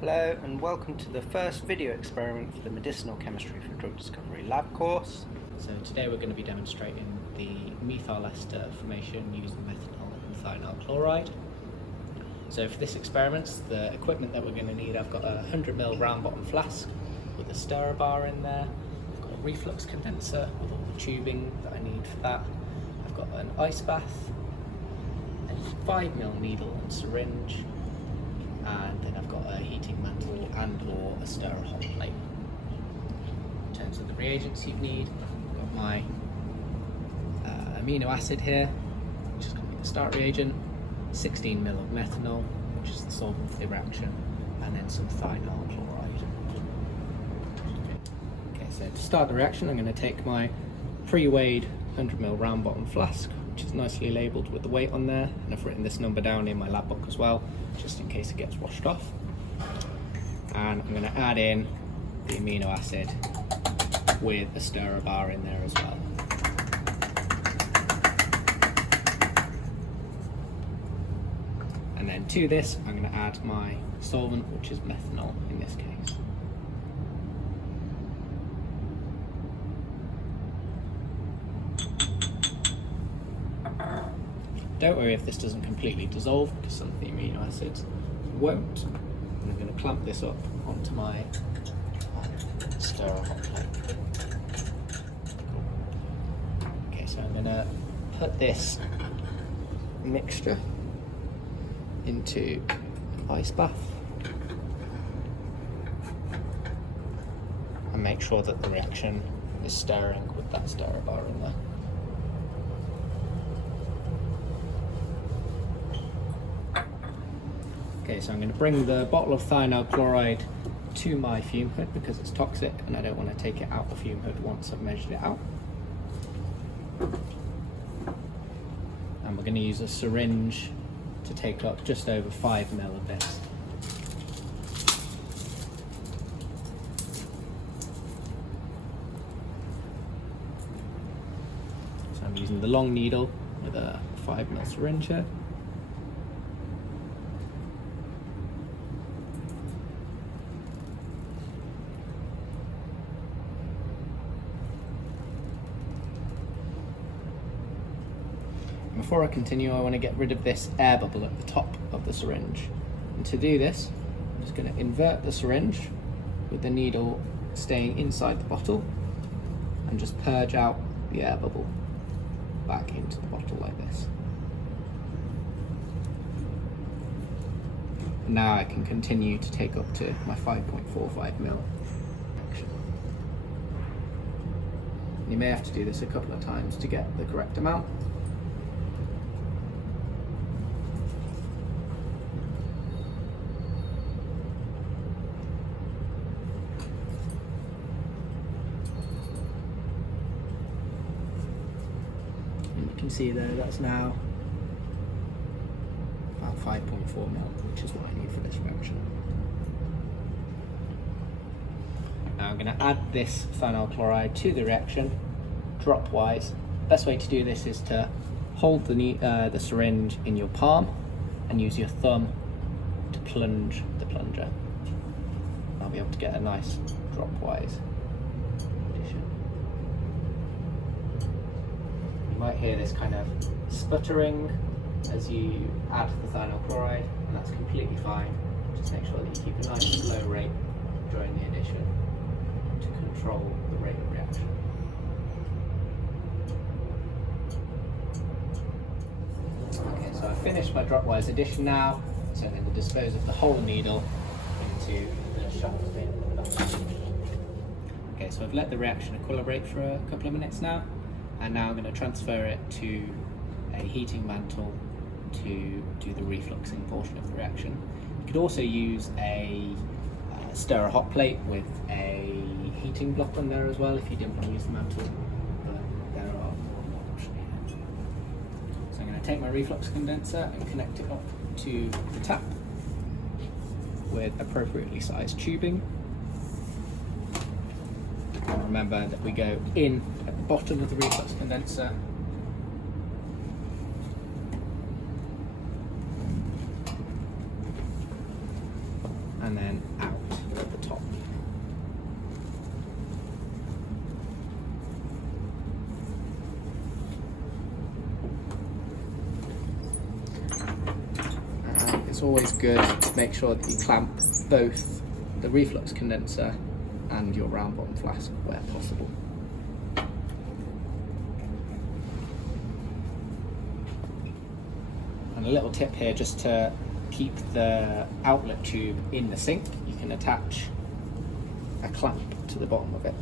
Hello and welcome to the first video experiment for the Medicinal Chemistry for Drug Discovery lab course. So today we're going to be demonstrating the methyl ester formation using methanol and thionyl chloride. So for this experiment, the equipment that we're going to need, I've got a 100ml round bottom flask with a stirrer bar in there. I've got a reflux condenser with all the tubing that I need for that. I've got an ice bath, a 5ml needle and syringe, and then I've got a heating mantle and or a stirrer hot plate. In terms of the reagents you need, I've got my amino acid here, which is going to be the start reagent, 16ml of methanol, which is the solvent for the reaction, and then some thionyl chloride. Okay, so to start the reaction, I'm going to take my pre-weighed 100ml round bottom flask, which is nicely labelled with the weight on there, and I've written this number down in my lab book as well, just in case it gets washed off. And I'm going to add in the amino acid with a stirrer bar in there as well. And then to this, I'm going to add my solvent, which is methanol in this case. Don't worry if this doesn't completely dissolve, because some of the amino acids won't. I'm going to clamp this up onto my stirrer hot plate. Okay, so I'm going to put this mixture into an ice bath and make sure that the reaction is stirring with that stirrer bar in there. Okay, so I'm going to bring the bottle of thionyl chloride to my fume hood because it's toxic and I don't want to take it out the fume hood once I've measured it out. And we're going to use a syringe to take up just over 5ml of this. So I'm using the long needle with a 5ml syringe here. Before I continue, I want to get rid of this air bubble at the top of the syringe. And to do this, I'm just going to invert the syringe with the needle staying inside the bottle and just purge out the air bubble back into the bottle like this. And now I can continue to take up to my 5.45ml. You may have to do this a couple of times to get the correct amount. You can see there, that's now about 5.4ml, which is what I need for this reaction. Now I'm going to add this thionyl chloride to the reaction, drop-wise. Best way to do this is to hold the syringe in your palm and use your thumb to plunge the plunger. I'll be able to get a nice drop-wise addition. You might hear this kind of sputtering as you add the thionyl chloride, and that's completely fine. Just make sure that you keep a nice slow rate during the addition to control the rate of reaction. Okay, so I've finished my dropwise addition now, so I'm going to dispose of the whole needle into the shaft bin. Okay, so I've let the reaction equilibrate for a couple of minutes now, and now I'm going to transfer it to a heating mantle to do the refluxing portion of the reaction. You could also use a stirrer hot plate with a heating block on there as well if you didn't want to use the mantle, but there are more options here. So I'm going to take my reflux condenser and connect it up to the tap with appropriately sized tubing. And remember that we go in at the bottom of the reflux condenser and then out at the top. It's always good to make sure that you clamp both the reflux condenser and your round bottom flask where possible. And a little tip here, just to keep the outlet tube in the sink, you can attach a clamp to the bottom of it.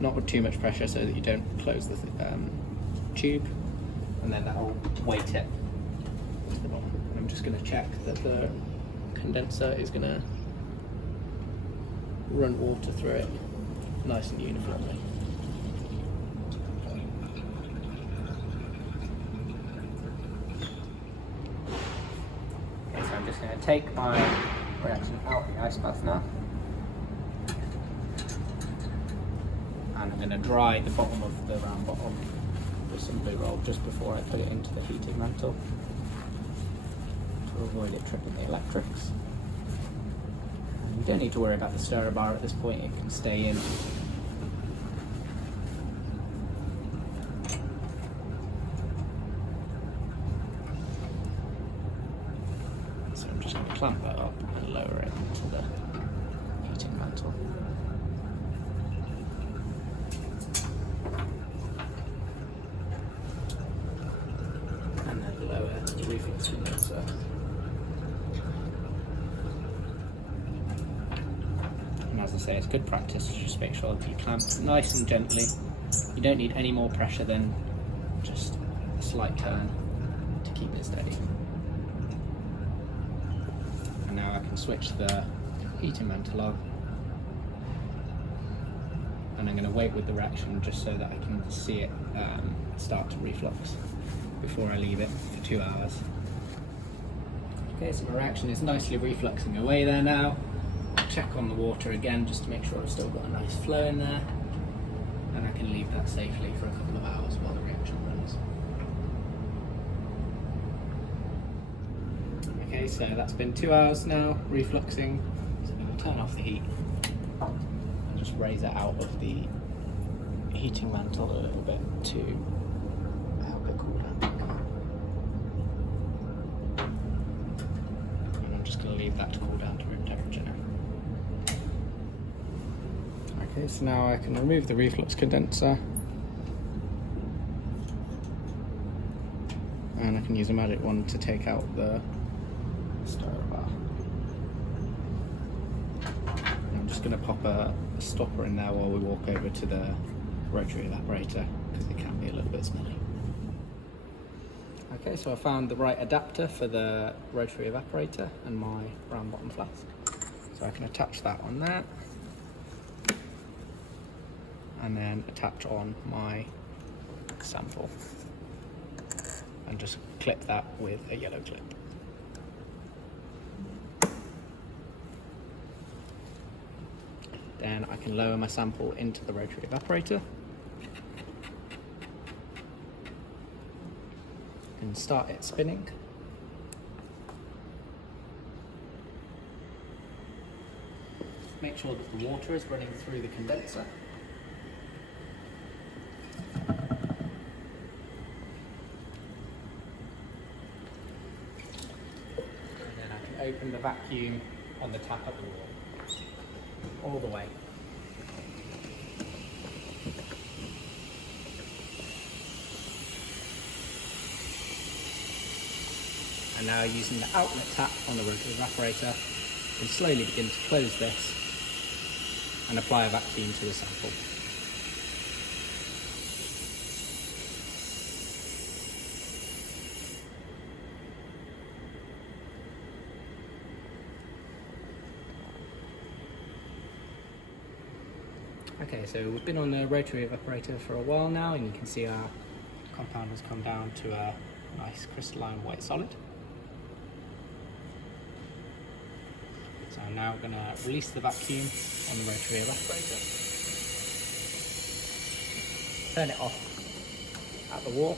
Not with too much pressure so that you don't close the tube, and then that will weight it to the bottom. And I'm just going to check that the condenser is going to run water through it nice and uniformly. Okay, so I'm just going to take my reaction out of the ice bath now, and I'm going to dry the bottom of the round bottom with some blue roll just before I put it into the heating mantle to avoid it tripping the electrics. You don't need to worry about the stirrer bar at this point, it can stay in. So I'm just going to clamp that up and lower it into the heating mantle. And then lower the reflux condenser. As I say, it's good practice to just make sure that you clamp nice and gently. You don't need any more pressure than just a slight turn to keep it steady. And now I can switch the heating mantle on, and I'm going to wait with the reaction just so that I can see it start to reflux before I leave it for 2 hours. Okay, so my reaction is nicely refluxing away there now. Check on the water again just to make sure it's still got a nice flow in there, and I can leave that safely for a couple of hours while the reaction runs. Okay, so that's been 2 hours now, refluxing. So I'm going to turn off the heat and just raise it out of the heating mantle a little bit to help it cool down. And I'm just going to leave that to cool down to room temperature now. Okay, so now I can remove the reflux condenser, and I can use a magic wand to take out the stirrer bar. And I'm just going to pop a stopper in there while we walk over to the rotary evaporator, because it can be a little bit smelly. Okay, so I found the right adapter for the rotary evaporator and my round bottom flask. So I can attach that on there, and then attach on my sample and just clip that with a yellow clip. Then I can lower my sample into the rotary evaporator and start it spinning. Make sure that the water is running through the condenser. Open the vacuum on the tap at the wall, all the way. And now using the outlet tap on the rotary evaporator, you can slowly begin to close this and apply a vacuum to the sample. Okay, so we've been on the rotary evaporator for a while now, and you can see our compound has come down to a nice crystalline white solid. So I'm now going to release the vacuum on the rotary evaporator, turn it off at the wall,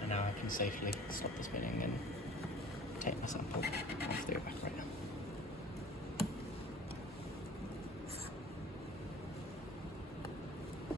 and now I can safely stop the spinning and take my sample off the evaporator.